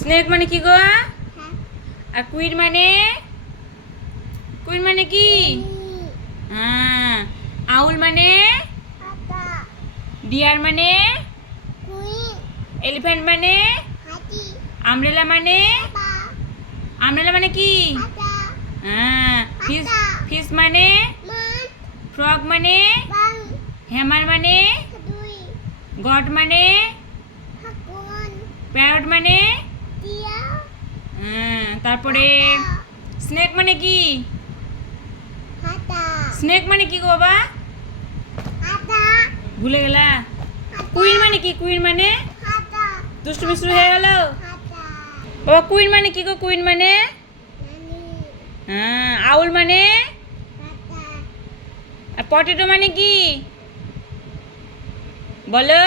Snake মানে কি গো? আর queen মানে? কুইন মানে কি? হ্যাঁ। আউল মানে? ডিয়ার মানে? এলিফ্যান্ট মানে? আমব্রেলা মানে? আমব্রেলা মানে কি? হ্যাঁ। ফিশ ফিশ মানে? ফ্রগ মানে? হ্যামার মানে? গড মানে? প্যারট মানে? হ্যাঁ। তারপরে স্নেক মানে কি? স্নেক মানে কি গো বাবা? ভুলে গেলা? কুইন মানে কি? কুইন মানে? দুষ্টু মিষ্টু হয়ে গেল বাবা। কুইন মানে কি গো? কুইন মানে? হ্যাঁ। আউল মানে? আর পটেটো মানে কি বলো?